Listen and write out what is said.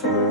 for